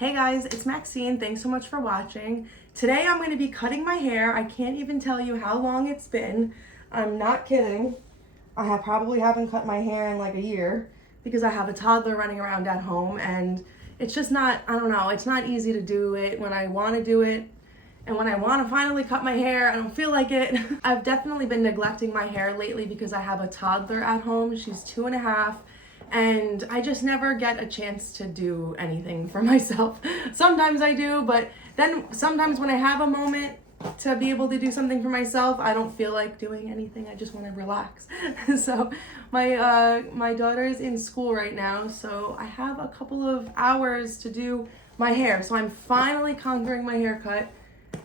Hey guys, it's Maxine. Thanks so much for watching. Today I'm going to be cutting my hair. I can't even tell you how long it's been. I'm not kidding. Probably haven't cut my hair in like a year because I have a toddler running around at home and it's just not, I don't know, it's not easy to do it when I want to do it. And when I want to finally cut my hair, I don't feel like it. I've definitely been neglecting my hair lately because I have a toddler at home. She's 2.5. And I just never get a chance to do anything for myself. Sometimes I do, but then sometimes when I have a moment to be able to do something for myself, I don't feel like doing anything. I just want to relax. So my daughter is in school right now, so I have a couple of hours to do my hair. So I'm finally conquering my haircut.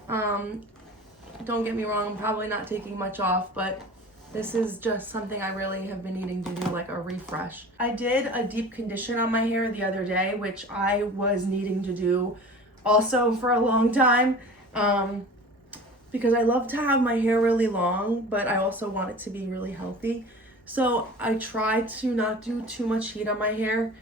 Don't get me wrong, I'm probably not taking much off, but this is just something I really have been needing to do, like a refresh. I did a deep condition on my hair the other day, which I was needing to do also for a long time, because I love to have my hair really long, but I also want it to be really healthy. So I try to not do too much heat on my hair,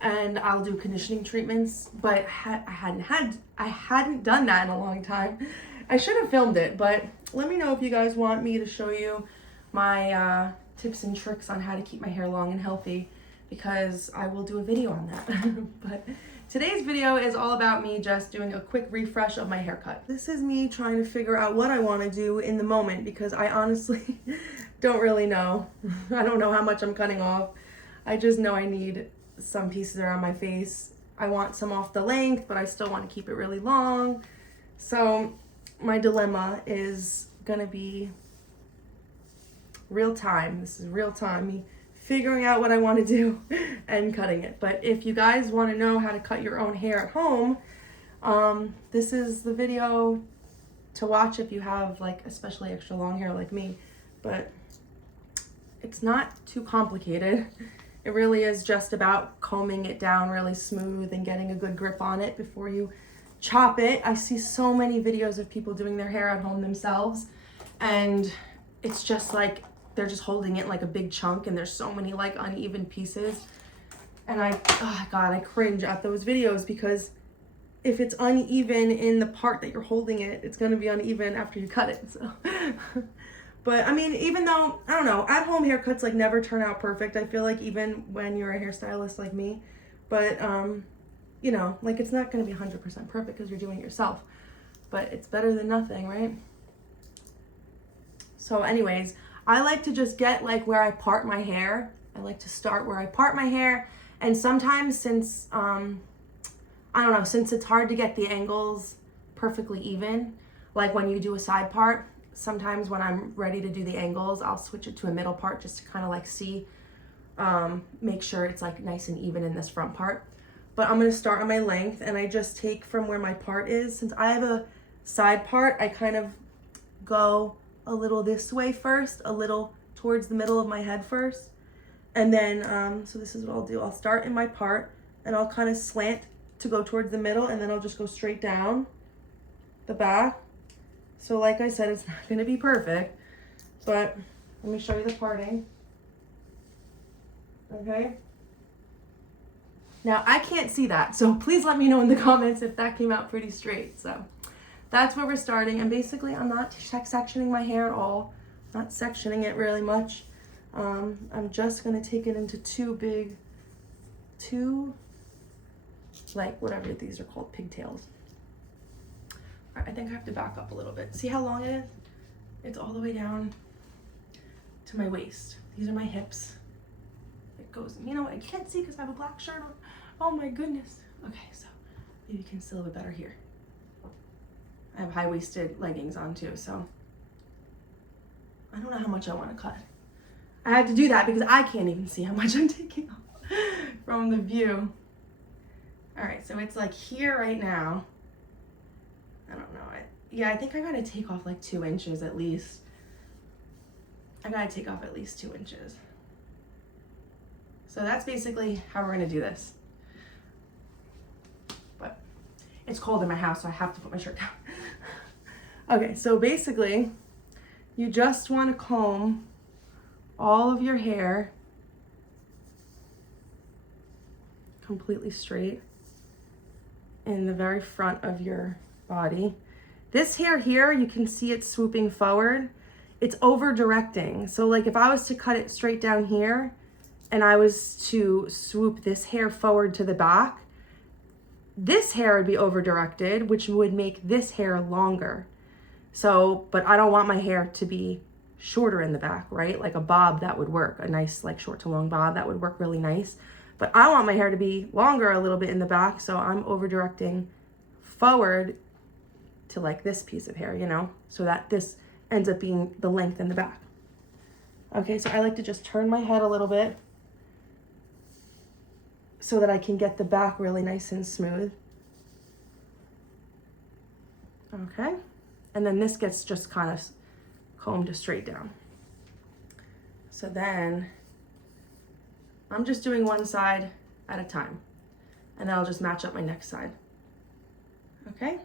and I'll do conditioning treatments, but I hadn't done that in a long time. I should have filmed it, but let me know if you guys want me to show you my tips and tricks on how to keep my hair long and healthy, because I will do a video on that. But today's video is all about me just doing a quick refresh of my haircut. This is me trying to figure out what I want to do in the moment, because I honestly don't really know. I don't know how much I'm cutting off. I just know I need some pieces around my face. I want some off the length, but I still want to keep it really long. So my dilemma is gonna be real time. This is real time, me figuring out what I want to do and cutting it. But if you guys want to know how to cut your own hair at home, this is the video to watch if you have, like, especially extra long hair like me. But it's not too complicated. It really is just about combing it down really smooth and getting a good grip on it before you chop it. I see so many videos of people doing their hair at home themselves, and it's just like they're just holding it like a big chunk, and there's so many like uneven pieces. And oh God, I cringe at those videos, because if it's uneven in the part that you're holding it, it's gonna be uneven after you cut it. So but I mean, even though, I don't know, at home haircuts like never turn out perfect, I feel like, even when you're a hairstylist like me. But you know, like, it's not gonna be 100% perfect because you're doing it yourself, but it's better than nothing, right? So anyways, I like to just get like where I part my hair. I like to start where I part my hair. And sometimes, since, I don't know, since it's hard to get the angles perfectly even, like when you do a side part, sometimes when I'm ready to do the angles, I'll switch it to a middle part just to kind of like see, make sure it's like nice and even in this front part. But I'm gonna start on my length, and I just take from where my part is. Since I have a side part, I kind of go a little this way first, a little towards the middle of my head first. And then, so this is what I'll do. I'll start in my part, and I'll kind of slant to go towards the middle, and then I'll just go straight down the back. So like I said, it's not gonna be perfect, but let me show you the parting. Okay. Now I can't see that, so please let me know in the comments if that came out pretty straight. So that's where we're starting, and basically I'm not sectioning my hair at all, not sectioning it really much. I'm just gonna take it into two, like, whatever these are called, pigtails. All right, I think I have to back up a little bit. See how long it is? It's all the way down to my waist. These are my hips. It goes, you know, I can't see because I have a black shirt on. Oh my goodness. Okay, so maybe you can see a little bit better here. I have high-waisted leggings on too, so I don't know how much I want to cut. I had to do that because I can't even see how much I'm taking off from the view. All right, so it's like here right now. I don't know. Yeah, I think I gotta take off like 2 inches at least. I gotta take off at least 2 inches. So that's basically how we're gonna do this. But it's cold in my house, so I have to put my shirt down. Okay, so basically, you just want to comb all of your hair completely straight. in the very front of your body. This hair here, you can see it swooping forward. It's over directing. So like if I was to cut it straight down here and I was to swoop this hair forward to the back, this hair would be over directed, which would make this hair longer. So, but I don't want my hair to be shorter in the back, right? Like a bob, that would work. A nice like short to long bob, that would work really nice. But I want my hair to be longer a little bit in the back, so I'm over directing forward to like this piece of hair, you know, so that this ends up being the length in the back. Okay, so I like to just turn my head a little bit so that I can get the back really nice and smooth. Okay, and then this gets just kind of combed straight down. So then I'm just doing one side at a time, and then I'll just match up my next side. Okay?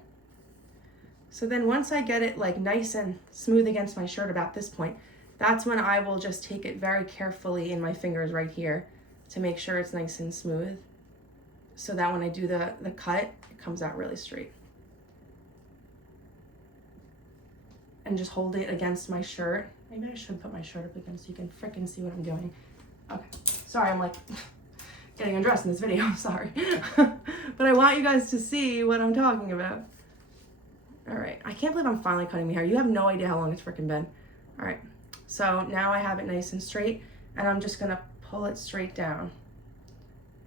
So then once I get it like nice and smooth against my shirt about this point, that's when I will just take it very carefully in my fingers right here to make sure it's nice and smooth, so that when I do the cut, it comes out really straight. And just hold it against my shirt. Maybe I should put my shirt up again so you can frickin' see what I'm doing. Okay, sorry, I'm like getting undressed in this video, I'm sorry. But I want you guys to see what I'm talking about. All right, I can't believe I'm finally cutting my hair. You have no idea how long it's frickin' been. All right, so now I have it nice and straight, and I'm just gonna pull it straight down.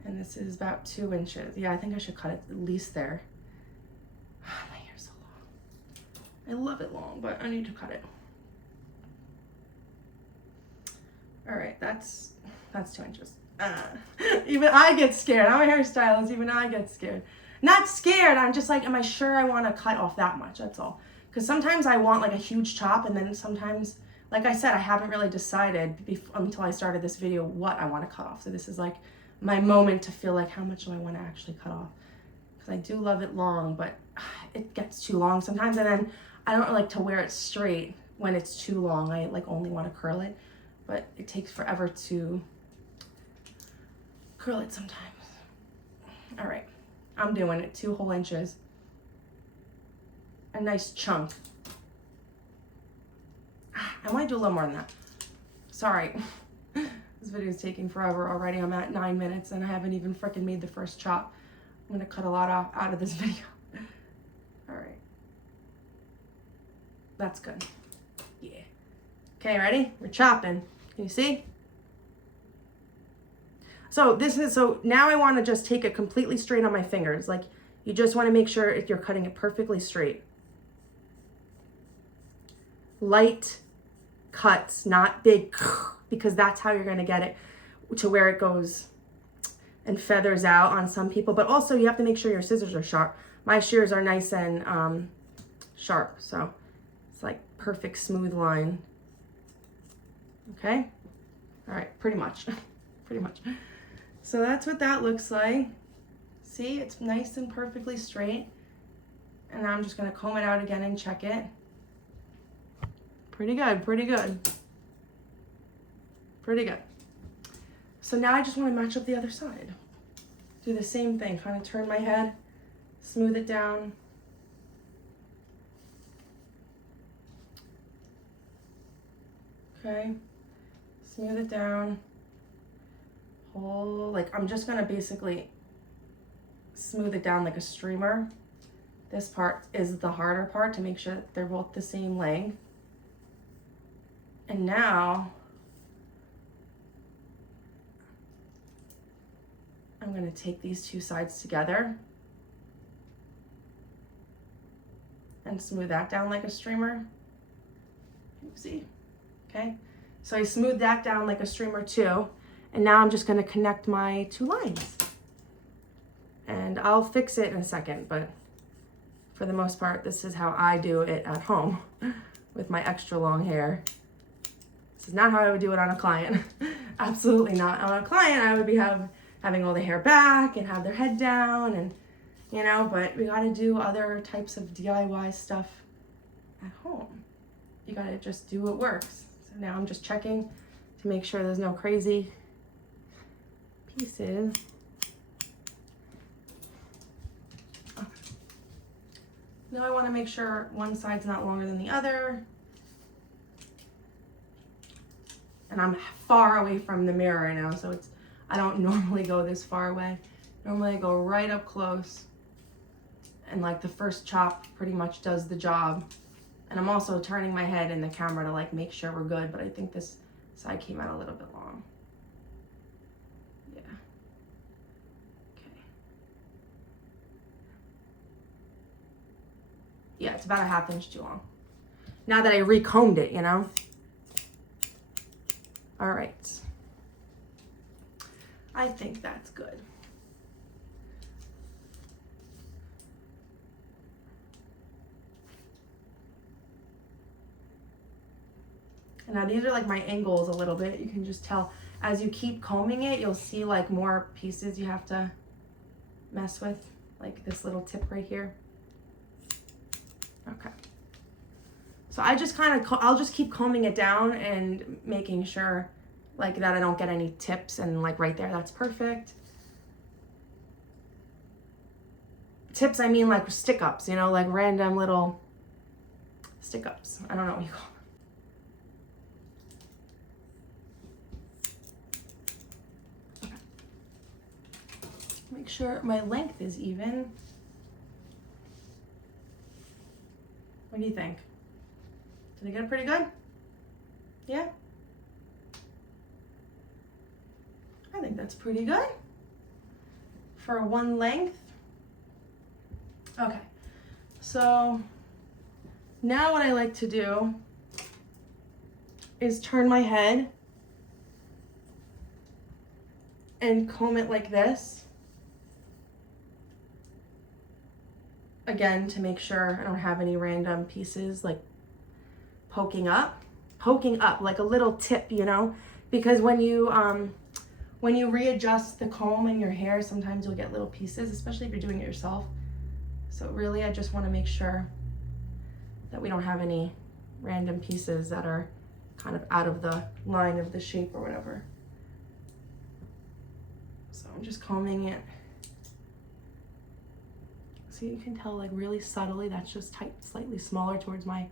And this is about 2 inches. Yeah, I think I should cut it at least there. My hair's so long. I love it long, but I need to cut it. All right, that's 2 inches. Even I get scared. I'm a hairstylist, even I get scared. Not scared, I'm just like, am I sure I want to cut off that much? That's all. Because sometimes I want like a huge chop, and then sometimes, like I said, I haven't really decided until I started this video what I want to cut off. So this is like my moment to feel like, how much do I want to actually cut off? Because I do love it long, but it gets too long sometimes, and then I don't like to wear it straight when it's too long. I like only want to curl it, but it takes forever to curl it sometimes. All right, I'm doing it 2 whole inches. A nice chunk. I want to do a little more than that. Sorry. This video is taking forever already. I'm at 9 minutes and I haven't even frickin' made the first chop. I'm gonna cut a lot off out of this video. All right. That's good. Yeah. Okay, ready? We're chopping. Can you see? So now I want to just take it completely straight on my fingers. Like, you just want to make sure if you're cutting it perfectly straight. Light cuts, not big, because that's how you're going to get it to where it goes and feathers out on some people. But also you have to make sure your scissors are sharp. My shears are nice and sharp, so it's like perfect smooth line. Okay? All right, pretty much. Pretty much. So that's what that looks like. See, it's nice and perfectly straight. And now I'm just gonna comb it out again and check it. Pretty good, pretty good. Pretty good. So now I just wanna match up the other side. Do the same thing, kind of turn my head, smooth it down. Okay, smooth it down. Like I'm just gonna basically smooth it down like a streamer. This part is the harder part to make sure that they're both the same length. And now I'm gonna take these 2 sides together and smooth that down like a streamer. Oopsie. Okay, so I smoothed that down like a streamer too. And now I'm just gonna connect my 2 lines. And I'll fix it in a second, but for the most part, this is how I do it at home with my extra long hair. This is not how I would do it on a client. Absolutely not. On a client, I would be having all the hair back and have their head down, and you know, but we gotta do other types of DIY stuff at home. You gotta just do what works. So now I'm just checking to make sure there's no crazy pieces. Okay. Now I want to make sure one side's not longer than the other. And I'm far away from the mirror right now, so I don't normally go this far away. Normally I go right up close. And like the first chop pretty much does the job. And I'm also turning my head in the camera to like make sure we're good, but I think this side came out a little bit long. Yeah. Okay. Yeah, it's about a ½ inch too long. Now that I recombed it, you know? All right. I think that's good. And now these are like my angles a little bit. You can just tell as you keep combing it, you'll see like more pieces you have to mess with, like this little tip right here. Okay. So I just I'll just keep combing it down and making sure like that I don't get any tips, and like right there, that's perfect. Tips, I mean like stick ups, you know, like random little stick ups. I don't know what you call them. Make sure my length is even. What do you think? Did I get it pretty good? Yeah? I think that's pretty good for one length. Okay, so now what I like to do is turn my head and comb it like this. Again, to make sure I don't have any random pieces like poking up like a little tip, you know, because when you readjust the comb in your hair, sometimes you'll get little pieces, especially if you're doing it yourself. So really, I just want to make sure that we don't have any random pieces that are kind of out of the line of the shape or whatever. So I'm just combing it. So you can tell like really subtly that's just slightly smaller towards my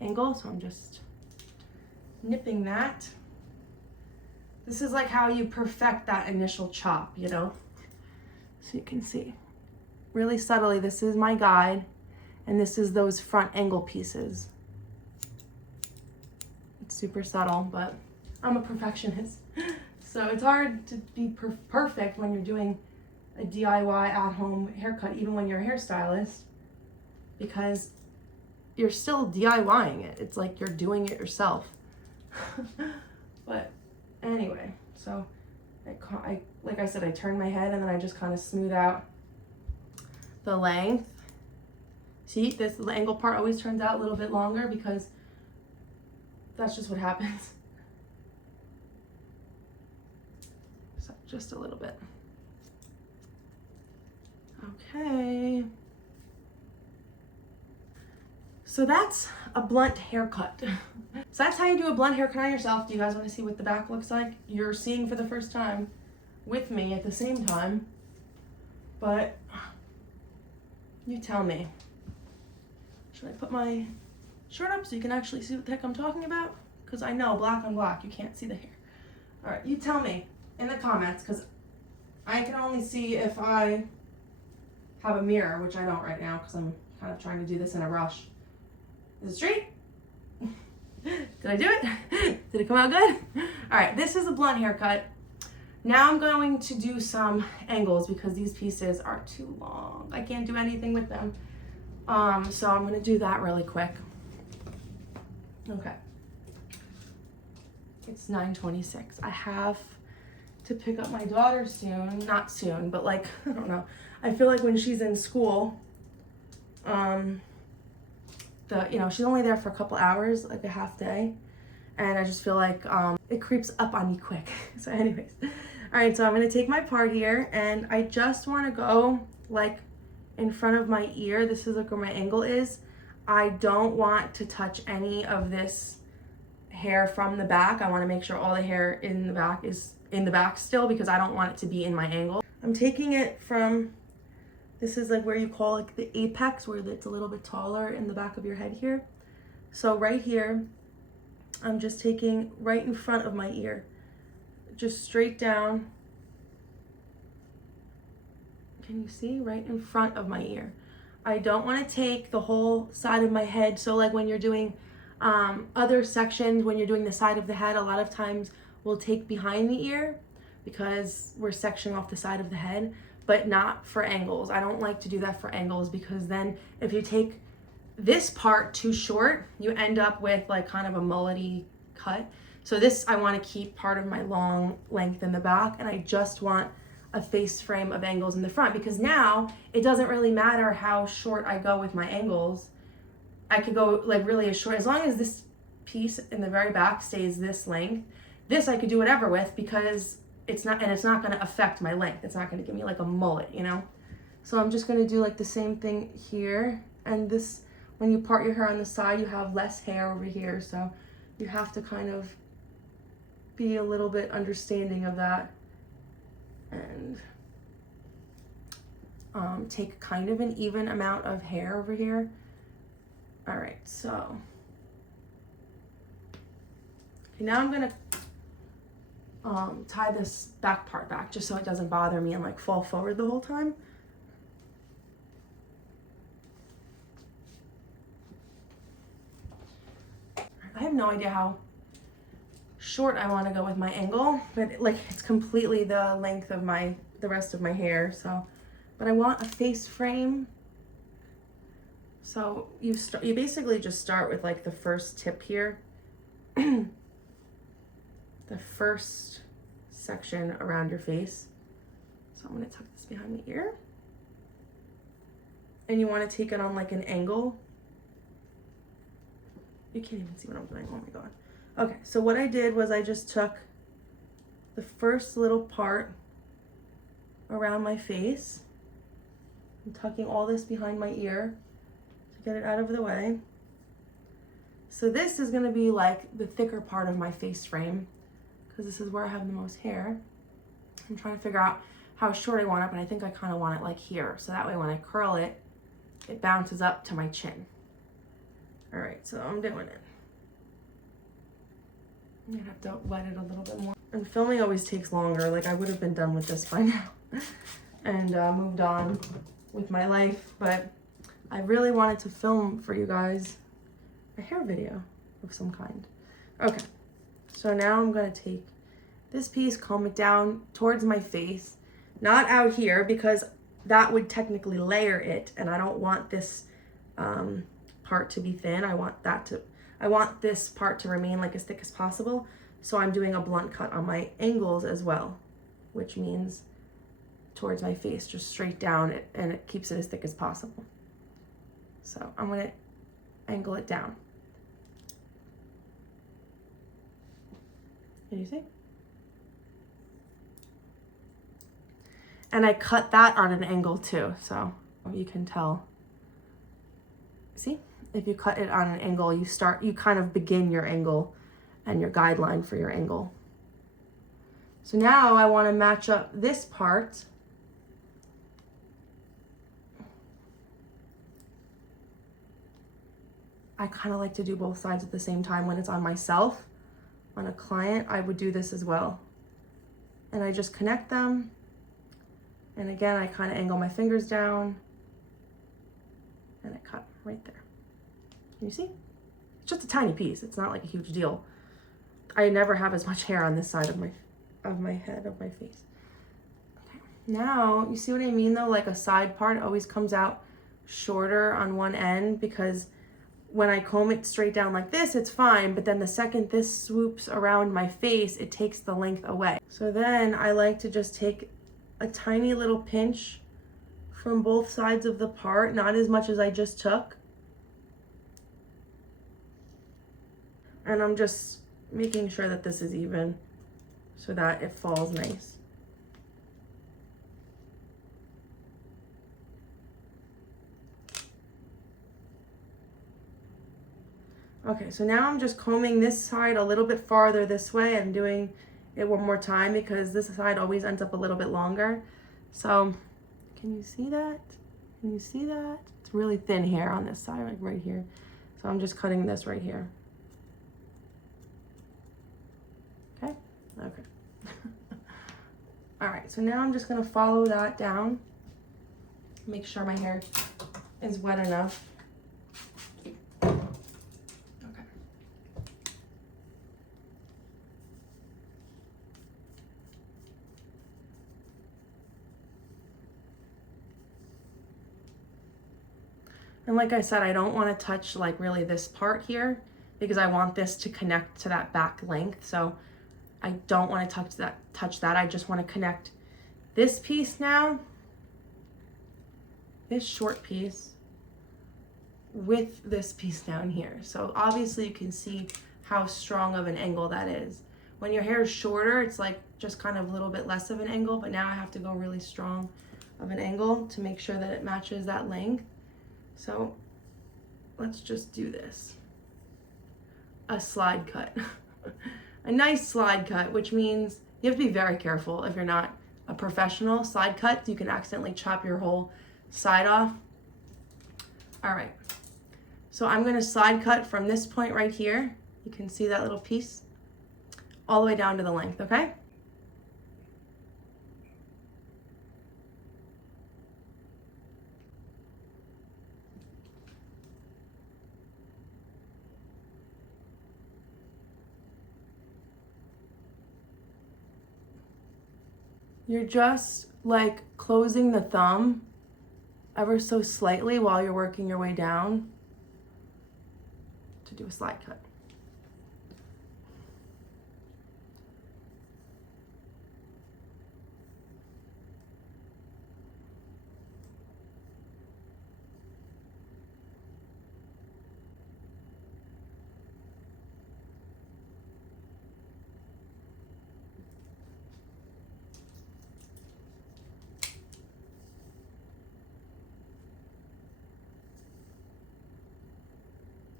angle. So I'm just nipping that. This is like how you perfect that initial chop, you know? So you can see really subtly, this is my guide and this is those front angle pieces. It's super subtle, but I'm a perfectionist. So it's hard to be perfect when you're doing a DIY at-home haircut, even when you're a hairstylist, because you're still DIYing it. It's like you're doing it yourself. But anyway, so I like I said, I turn my head and then I just kind of smooth out the length. See, the angle part always turns out a little bit longer because that's just what happens. So just a little bit. Okay. So that's a blunt haircut. So that's how you do a blunt haircut on yourself. Do you guys want to see what the back looks like? You're seeing for the first time with me at the same time, but you tell me. Should I put my shirt up so you can actually see what the heck I'm talking about? Because I know black on black, you can't see the hair. All right, you tell me in the comments, because I can only see if I have a mirror, which I don't right now because I'm kind of trying to do this in a rush. Is it straight? Did I do it? Did it come out good? All right, this is a blunt haircut. Now I'm going to do some angles because these pieces are too long. I can't do anything with them. So I'm gonna do that really quick. Okay. It's 9:26. I have to pick up my daughter soon. Not soon, but like, I don't know. I feel like when she's in school, she's only there for a couple hours, like a half day. And I just feel like it creeps up on me quick. So anyways, all right, so I'm gonna take my part here and I just wanna go like in front of my ear. This is like where my angle is. I don't want to touch any of this hair from the back. I wanna make sure all the hair in the back is in the back still because I don't want it to be in my angle. I'm taking it from This is like where you call like the apex, where it's a little bit taller in the back of your head here. So right here, I'm just taking right in front of my ear, just straight down. Can you see? Right in front of my ear. I don't want to take the whole side of my head. So like when you're doing other sections, when you're doing the side of the head, a lot of times we'll take behind the ear because we're sectioning off the side of the head, but not for angles. I don't like to do that for angles because then if you take this part too short, you end up with like kind of a mullety cut. So this, I want to keep part of my long length in the back, and I just want a face frame of angles in the front, because now it doesn't really matter how short I go with my angles. I could go like really as short, as long as this piece in the very back stays this length. This I could do whatever with, because it's not going to affect my length. It's not going to give me like a mullet, you know? So I'm just going to do like the same thing here. And this, when you part your hair on the side, you have less hair over here. So you have to kind of be a little bit understanding of that. And take kind of an even amount of hair over here. All right, so okay, now I'm gonna tie this back part back just so it doesn't bother me and like fall forward the whole time. I have no idea how short I want to go with my angle, but like it's completely the length of the rest of my hair. So, but I want a face frame. So you basically just start with like the first tip here, the first section around your face. So I'm going to tuck this behind my ear, and you want to take it on like an angle. You can't even see what I'm doing. Oh my God. Okay, so what I did was I just took the first little part around my face. I'm tucking all this behind my ear to get it out of the way. So this is gonna be like the thicker part of my face frame, because this is where I have the most hair. I'm trying to figure out how short I want it, but I think I kind of want it like here. So that way when I curl it, it bounces up to my chin. All right, so I'm doing it. I'm gonna have to wet it a little bit more. And filming always takes longer. Like I would have been done with this by now and moved on with my life, but I really wanted to film for you guys a hair video of some kind. Okay, so now I'm gonna take this piece, comb it down towards my face, not out here because that would technically layer it, and I don't want this part to be thin. I want this part to remain like as thick as possible. So I'm doing a blunt cut on my angles as well, which means towards my face, just straight down it, and it keeps it as thick as possible. So I'm gonna angle it down. Can you see? And I cut that on an angle too, so you can tell. See? If you cut it on an angle, you kind of begin your angle and your guideline for your angle. So now I want to match up this part. I kind of like to do both sides at the same time when it's on myself. On a client, I would do this as well. And I just connect them. And again, I kind of angle my fingers down and I cut right there. You see? It's just a tiny piece. It's not like a huge deal. I never have as much hair on this side of my head, of my face. Okay. Now, you see what I mean though? Like a side part always comes out shorter on one end, because when I comb it straight down like this, it's fine. But then the second this swoops around my face, it takes the length away. So then I like to just take a tiny little pinch from both sides of the part, not as much as I just took. And I'm just making sure that this is even so that it falls nice. Okay, so now I'm just combing this side a little bit farther this way. I'm doing it one more time because this side always ends up a little bit longer. So, can you see that? Can you see that? It's really thin hair on this side, like right here. So I'm just cutting this right here. Okay? Okay. All right, so now I'm just gonna follow that down. Make sure my hair is wet enough. Okay. And like I said, I don't want to touch like really this part here because I want this to connect to that back length. So I don't want to touch that. I just want to connect this piece now, this short piece, with this piece down here. So obviously you can see how strong of an angle that is. When your hair is shorter, it's like just kind of a little bit less of an angle, but now I have to go really strong of an angle to make sure that it matches that length. So let's just do this. A slide cut. A nice slide cut, which means you have to be very careful if you're not a professional. Slide cuts, you can accidentally chop your whole side off. All right, so I'm gonna slide cut from this point right here. You can see that little piece all the way down to the length, okay? You're just like closing the thumb ever so slightly while you're working your way down to do a slide cut.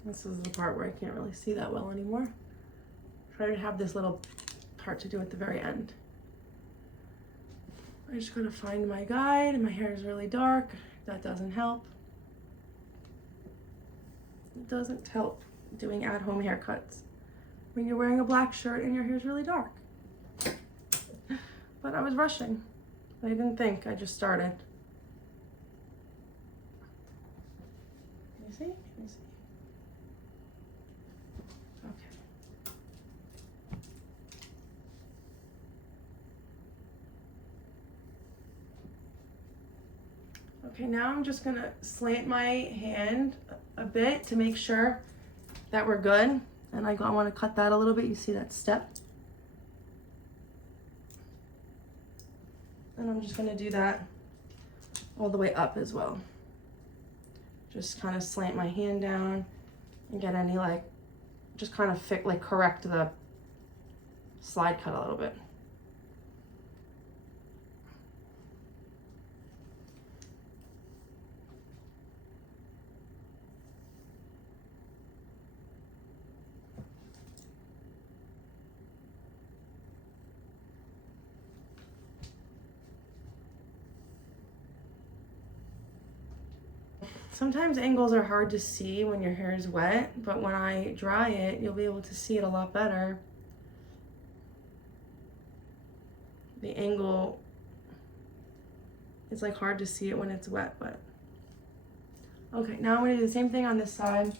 This is the part where I can't really see that well anymore. Try to have this little part to do at the very end. I just gotta find my guide. My hair is really dark. That doesn't help. It doesn't help doing at-home haircuts when you're wearing a black shirt and your hair is really dark. But I was rushing. I didn't think, I just started. Can you see? Can you see? Okay, now I'm just gonna slant my hand a bit to make sure that we're good. And I wanna cut that a little bit. You see that step? And I'm just gonna do that all the way up as well. Just kind of slant my hand down and get any just kind of correct the slide cut a little bit. Sometimes angles are hard to see when your hair is wet, but when I dry it, you'll be able to see it a lot better. The angle is hard to see it when it's wet, but. Okay, now I'm gonna do the same thing on this side,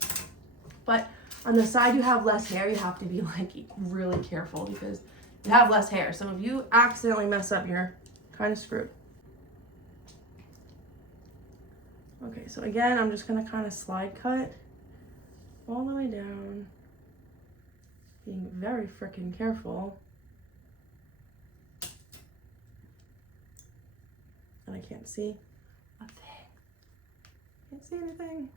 but on the side you have less hair, you have to be really careful because you have less hair. So if you accidentally mess up, you're kind of screwed. Okay, so again, I'm just gonna kind of slide cut all the way down, being very freaking careful. And I can't see a thing. Can't see anything.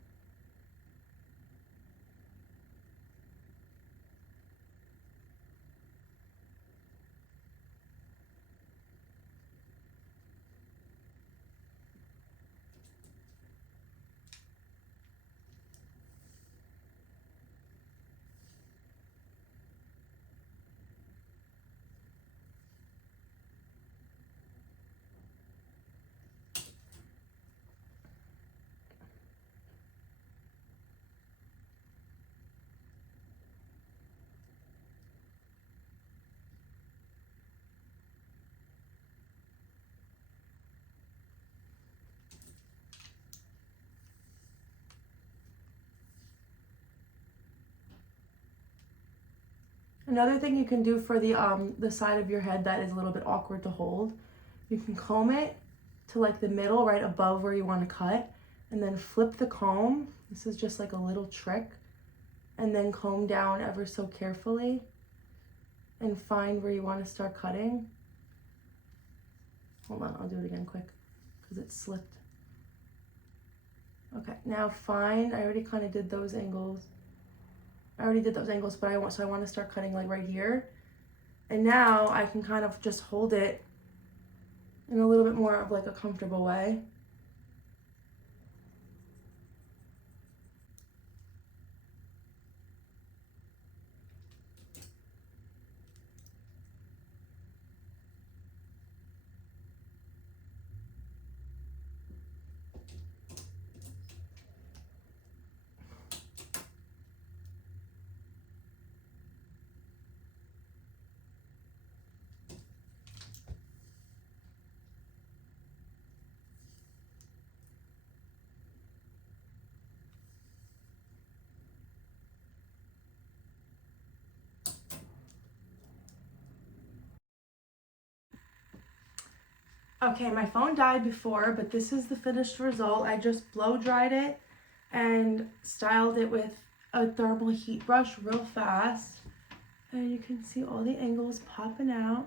Another thing you can do for the side of your head that is a little bit awkward to hold, you can comb it to like the middle right above where you want to cut, and then flip the comb. This is just like a little trick, and then comb down ever so carefully and find where you want to start cutting. Hold on, I'll do it again quick because it slipped. Okay, now find, I already kind of did those angles. But I want to start cutting like right here. And now I can kind of just hold it in a little bit more of like a comfortable way. Okay, my phone died before, but this is the finished result. I just blow dried it and styled it with a thermal heat brush real fast. And you can see all the angles popping out.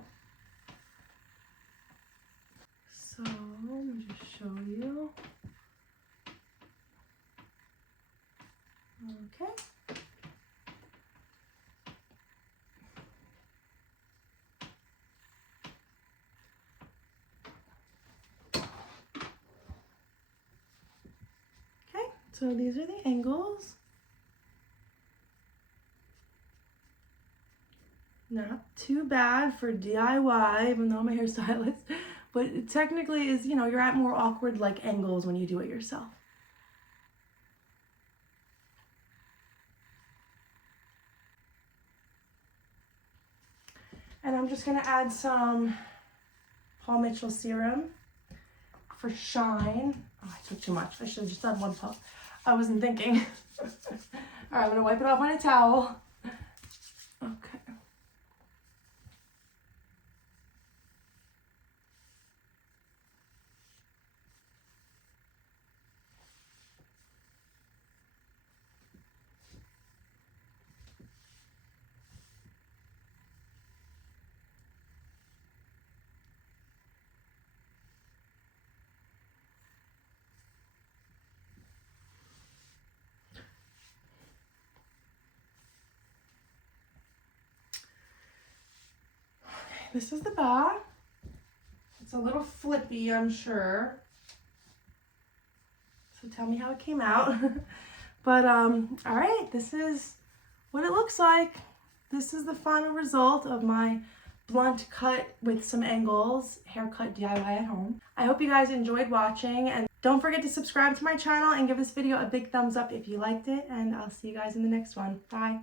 So let me just show you. Okay. So these are the angles. Not too bad for DIY, even though I'm a hairstylist, but it technically is, you know, you're at more awkward like angles when you do it yourself. And I'm just gonna add some Paul Mitchell serum for shine. Oh, I took too much. I should have just done one puff. I wasn't thinking. All right, I'm gonna wipe it off on a towel. Okay. This is the back. It's a little flippy, I'm sure. So tell me how it came out. But all right, this is what it looks like. This is the final result of my blunt cut with some angles haircut DIY at home. I hope you guys enjoyed watching, and don't forget to subscribe to my channel and give this video a big thumbs up if you liked it, and I'll see you guys in the next one. Bye.